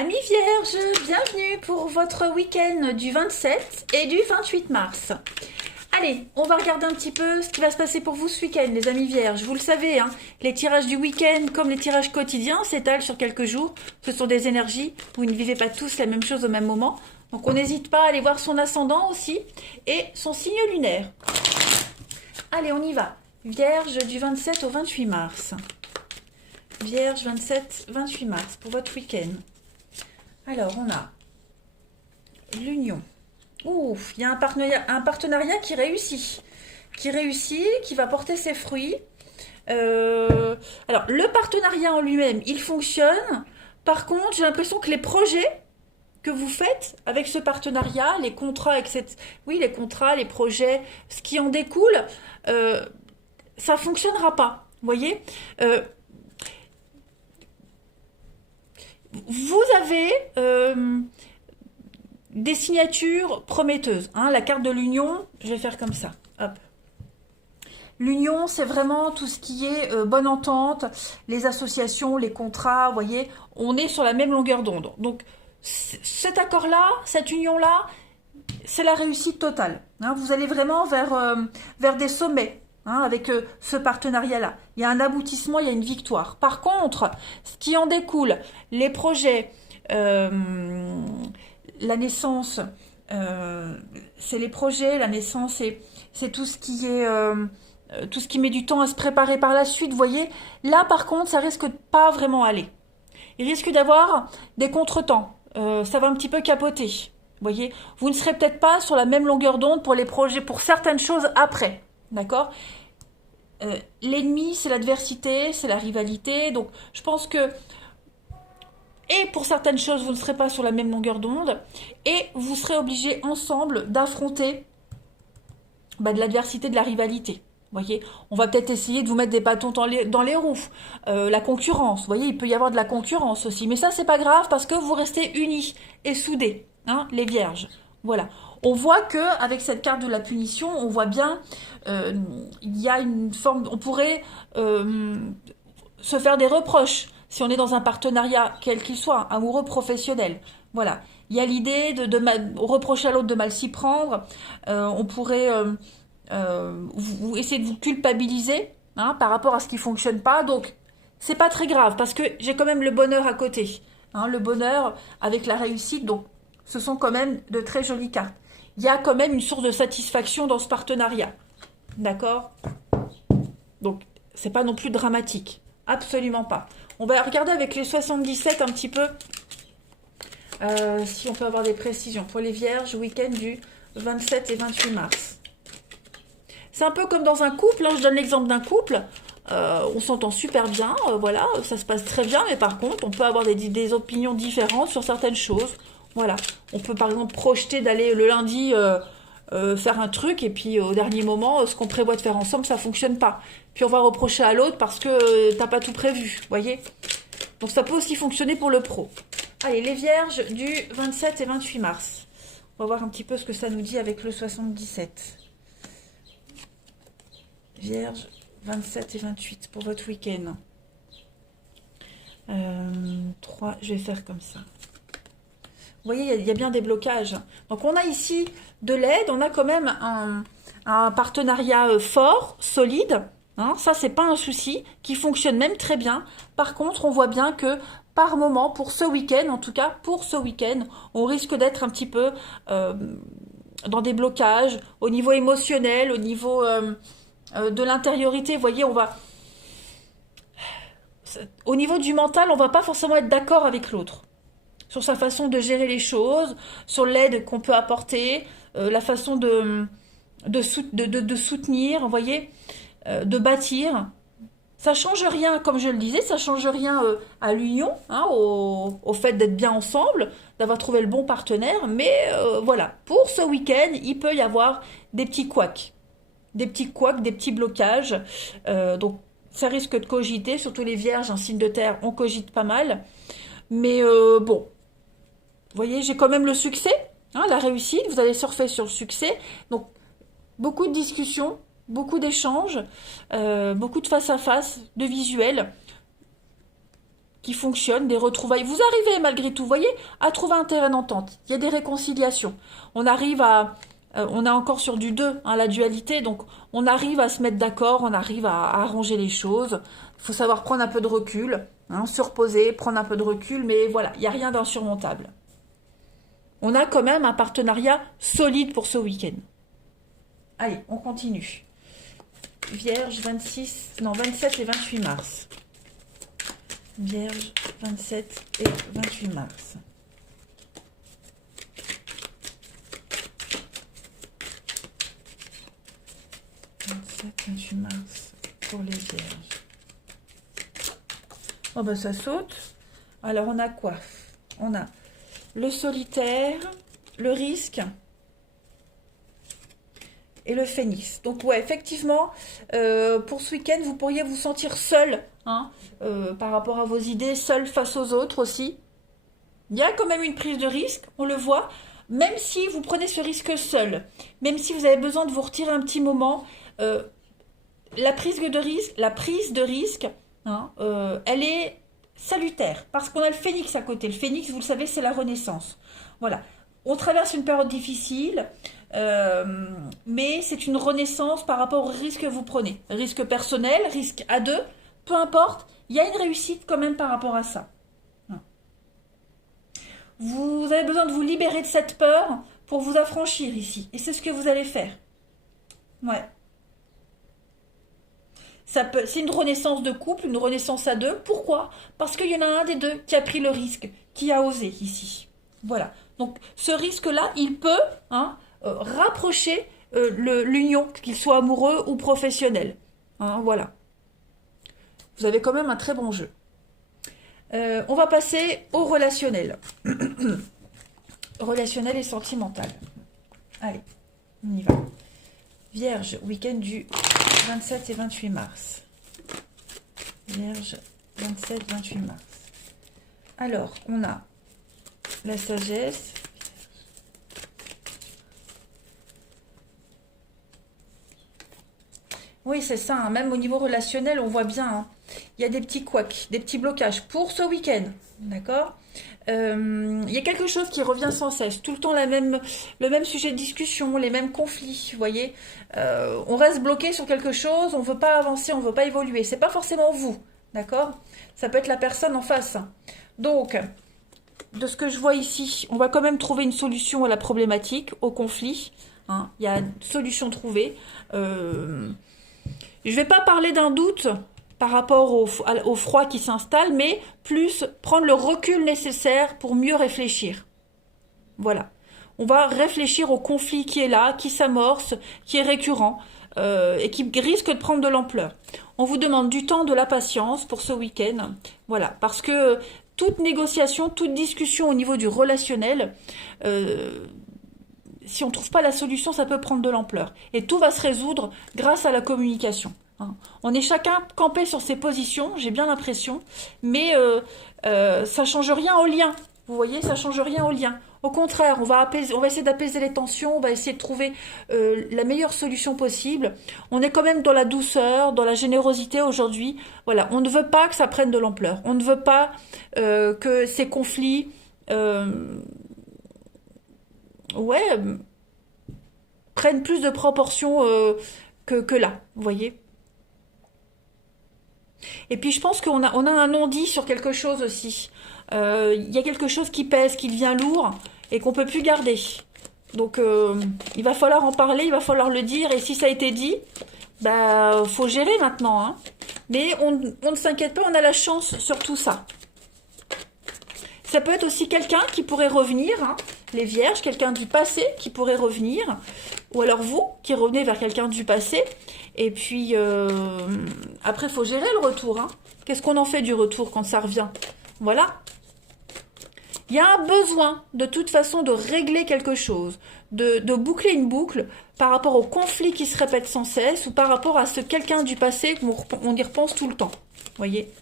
Amis vierges, bienvenue pour votre week-end du 27 et du 28 mars. Allez, on va regarder un petit peu ce qui va se passer pour vous ce week-end, les amis vierges. Vous le savez, hein, les tirages du week-end, comme les tirages quotidiens, s'étalent sur quelques jours. Ce sont des énergies, vous ne vivez pas tous la même chose au même moment. Donc on n'hésite pas à aller voir son ascendant aussi et son signe lunaire. Allez, on y va. Vierge du 27 au 28 mars. Vierge 27-28 mars pour votre week-end. Alors, on a l'union. Ouf, il y a un partenariat qui réussit. Qui va porter ses fruits. Alors, le partenariat en lui-même, il fonctionne. Par contre, j'ai l'impression que les projets que vous faites avec ce partenariat, les contrats, etc. Oui, les contrats, les projets, ce qui en découle, ça ne fonctionnera pas. Vous voyez vous avez des signatures prometteuses. Hein, la carte de l'union, je vais faire comme ça. Hop. L'union, c'est vraiment tout ce qui est bonne entente, les associations, les contrats, vous voyez, on est sur la même longueur d'onde. Donc, cet accord-là, cette union-là, c'est la réussite totale. Hein, vous allez vraiment vers des sommets. Hein, avec ce partenariat-là. Il y a un aboutissement, il y a une victoire. Par contre, ce qui en découle, les projets, la naissance, c'est les projets, la naissance, c'est tout ce qui est... tout ce qui met du temps à se préparer par la suite, vous voyez. Là, par contre, ça risque de pas vraiment aller. Il risque d'avoir des contretemps. Ça va un petit peu capoter. Vous voyez, vous ne serez peut-être pas sur la même longueur d'onde pour les projets, pour certaines choses après. D'accord. L'ennemi, c'est l'adversité, c'est la rivalité. Donc, je pense que... Et pour certaines choses, vous ne serez pas sur la même longueur d'onde. Et vous serez obligés ensemble d'affronter de l'adversité, de la rivalité. Vous voyez, on va peut-être essayer de vous mettre des bâtons dans les roues. La concurrence, vous voyez, il peut y avoir de la concurrence aussi. Mais ça, c'est pas grave parce que vous restez unis et soudés, hein, les vierges. Voilà. On voit que avec cette carte de la punition, on voit bien, il y a une forme, on pourrait se faire des reproches si on est dans un partenariat, quel qu'il soit, amoureux, professionnel. Voilà. Il y a l'idée de reprocher à l'autre de mal s'y prendre. On pourrait essayer de vous culpabiliser, hein, par rapport à ce qui fonctionne pas. Donc, c'est pas très grave parce que j'ai quand même le bonheur à côté. Hein, le bonheur avec la réussite. Donc, ce sont quand même de très jolies cartes. Il y a quand même une source de satisfaction dans ce partenariat. D'accord? Donc, c'est pas non plus dramatique. Absolument pas. On va regarder avec les 77 un petit peu si on peut avoir des précisions. Pour les vierges, week-end du 27 et 28 mars. C'est un peu comme dans un couple. Hein, je donne l'exemple d'un couple. On s'entend super bien. Voilà, ça se passe très bien. Mais par contre, on peut avoir des opinions différentes sur certaines choses. Voilà, on peut par exemple projeter d'aller le lundi faire un truc et puis au dernier moment, ce qu'on prévoit de faire ensemble, ça fonctionne pas. Puis on va reprocher à l'autre parce que t'as pas tout prévu, voyez. Donc ça peut aussi fonctionner pour le pro. Allez, les vierges du 27 et 28 mars. On va voir un petit peu ce que ça nous dit avec le 77. Vierges 27 et 28 pour votre week-end. 3, je vais faire comme ça. Vous voyez, il y a bien des blocages. Donc, on a ici de l'aide. On a quand même un partenariat fort, solide. Hein, ça, c'est pas un souci, qui fonctionne même très bien. Par contre, on voit bien que par moment, pour ce week-end, en tout cas, pour ce week-end, on risque d'être un petit peu dans des blocages au niveau émotionnel, au niveau de l'intériorité. Vous voyez, au niveau du mental, on va pas forcément être d'accord avec l'autre. Sur sa façon de gérer les choses, sur l'aide qu'on peut apporter, la façon de soutenir, vous voyez, de bâtir. Ça change rien, comme je le disais, ça change rien à l'union, hein, au fait d'être bien ensemble, d'avoir trouvé le bon partenaire, mais voilà, pour ce week-end, il peut y avoir des petits couacs, des petits blocages, donc ça risque de cogiter, surtout les vierges, un signe de terre, on cogite pas mal, mais bon, vous voyez, j'ai quand même le succès, hein, la réussite, vous allez surfer sur le succès. Donc, beaucoup de discussions, beaucoup d'échanges, beaucoup de face-à-face, de visuels, qui fonctionne, des retrouvailles. Vous arrivez malgré tout, vous voyez, à trouver un terrain d'entente. Il y a des réconciliations. On arrive à... on est encore sur du 2, hein, la dualité, donc on arrive à se mettre d'accord, on arrive à arranger les choses. Il faut savoir prendre un peu de recul, hein, se reposer, prendre un peu de recul, mais voilà, il n'y a rien d'insurmontable. On a quand même un partenariat solide pour ce week-end. Allez, on continue. Vierge, 27 et 28 mars. Vierge, 27 et 28 mars. « 28 mars pour les vierges. » Oh ben ça saute. Alors on a quoi? On a le solitaire, le risque et le phénix. Donc ouais, effectivement, pour ce week-end, vous pourriez vous sentir seul, hein, par rapport à vos idées, seul face aux autres aussi. Il y a quand même une prise de risque, on le voit, même si vous prenez ce risque seul, même si vous avez besoin de vous retirer un petit moment, la prise de risque, hein, elle est salutaire, parce qu'on a le phénix à côté. Le phénix, vous le savez, c'est la renaissance. Voilà. On traverse une période difficile, mais c'est une renaissance par rapport au risque que vous prenez. Risque personnel, risque à deux, peu importe, il y a une réussite quand même par rapport à ça. Vous avez besoin de vous libérer de cette peur pour vous affranchir ici. Et c'est ce que vous allez faire. Ouais. C'est une renaissance de couple, une renaissance à deux. Pourquoi? Parce qu'il y en a un des deux qui a pris le risque, qui a osé ici. Voilà. Donc ce risque-là, il peut rapprocher l'union, qu'il soit amoureux ou professionnel. Hein, voilà. Vous avez quand même un très bon jeu. On va passer au relationnel. Relationnel et sentimental. Allez, on y va. Vierge, week-end du 27 et 28 mars. Vierge, 27-28 mars. Alors, on a la sagesse. Oui, c'est ça, hein. Même au niveau relationnel, on voit bien, hein. Il y a des petits couacs, des petits blocages pour ce week-end. D'accord? Il y a quelque chose qui revient sans cesse, tout le temps le même sujet de discussion, les mêmes conflits, vous voyez. On reste bloqué sur quelque chose, on ne veut pas avancer, on ne veut pas évoluer. C'est pas forcément vous, d'accord? Ça peut être la personne en face. Donc, de ce que je vois ici, on va quand même trouver une solution à la problématique, au conflit. Hein. Il y a une solution trouvée. Je ne vais pas parler d'un doute par rapport au froid qui s'installe, mais plus prendre le recul nécessaire pour mieux réfléchir. Voilà. On va réfléchir au conflit qui est là, qui s'amorce, qui est récurrent et qui risque de prendre de l'ampleur. On vous demande du temps, de la patience pour ce week-end. Voilà, parce que toute négociation, toute discussion au niveau du relationnel, si on ne trouve pas la solution, ça peut prendre de l'ampleur. Et tout va se résoudre grâce à la communication. On est chacun campé sur ses positions, j'ai bien l'impression, mais ça ne change rien au lien. Vous voyez, ça ne change rien au lien. Au contraire, on va essayer d'apaiser les tensions, on va essayer de trouver la meilleure solution possible. On est quand même dans la douceur, dans la générosité aujourd'hui. Voilà, on ne veut pas que ça prenne de l'ampleur. On ne veut pas que ces conflits prennent plus de proportions que là, vous voyez. Et puis je pense qu'on a un non-dit sur quelque chose aussi. Il y a quelque chose qui pèse, qui devient lourd et qu'on ne peut plus garder. Donc il va falloir en parler, il va falloir le dire. Et si ça a été dit, bah faut gérer maintenant. Hein. Mais on ne s'inquiète pas, on a la chance sur tout ça. Ça peut être aussi quelqu'un qui pourrait revenir, hein, les vierges, quelqu'un du passé qui pourrait revenir. Ou alors vous, qui revenez vers quelqu'un du passé. Et puis, après, il faut gérer le retour. Hein. Qu'est-ce qu'on en fait du retour quand ça revient? Voilà. Il y a un besoin, de toute façon, de régler quelque chose, de boucler une boucle par rapport au conflit qui se répète sans cesse ou par rapport à ce quelqu'un du passé qu'on y repense tout le temps. Vous voyez?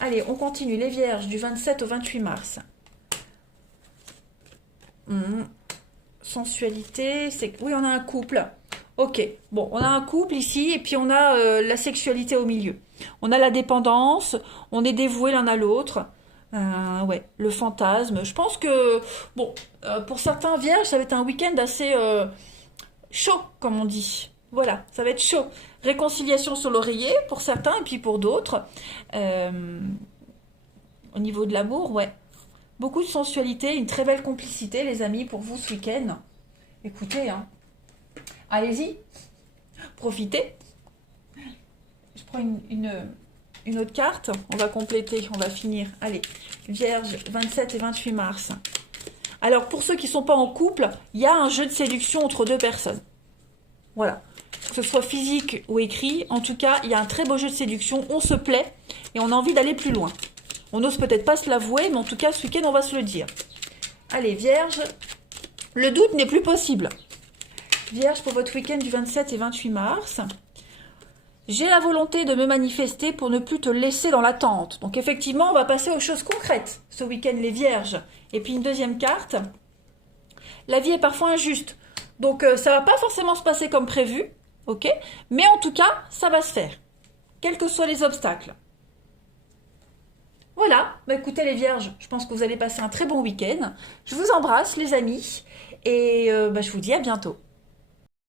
Allez, on continue. Les vierges, du 27 au 28 mars. Sensualité, c'est... Oui, on a un couple. Ok, bon, on a un couple ici et puis on a la sexualité au milieu. On a la dépendance, on est dévoué l'un à l'autre. Ouais, le fantasme. Je pense que, bon, pour certains vierges, ça va être un week-end assez chaud, comme on dit. Voilà, ça va être chaud. Réconciliation sur l'oreiller pour certains et puis pour d'autres. Euh, Au niveau de l'amour, ouais. Beaucoup de sensualité, une très belle complicité, les amis, pour vous ce week-end. Écoutez, hein. Allez-y, profitez. Je prends une autre carte. On va compléter, on va finir. Allez, Vierge, 27 et 28 mars. Alors, pour ceux qui ne sont pas en couple, il y a un jeu de séduction entre deux personnes. Voilà. Que ce soit physique ou écrit, en tout cas, il y a un très beau jeu de séduction. On se plaît et on a envie d'aller plus loin. On n'ose peut-être pas se l'avouer, mais en tout cas, ce week-end, on va se le dire. Allez, Vierge, le doute n'est plus possible. Vierge, pour votre week-end du 27 et 28 mars, j'ai la volonté de me manifester pour ne plus te laisser dans l'attente. Donc effectivement, on va passer aux choses concrètes ce week-end, les Vierges. Et puis une deuxième carte, la vie est parfois injuste. Donc ça va pas forcément se passer comme prévu, ok? Mais en tout cas, ça va se faire, quels que soient les obstacles. Voilà, bah écoutez les Vierges, je pense que vous allez passer un très bon week-end. Je vous embrasse les amis et bah, je vous dis à bientôt.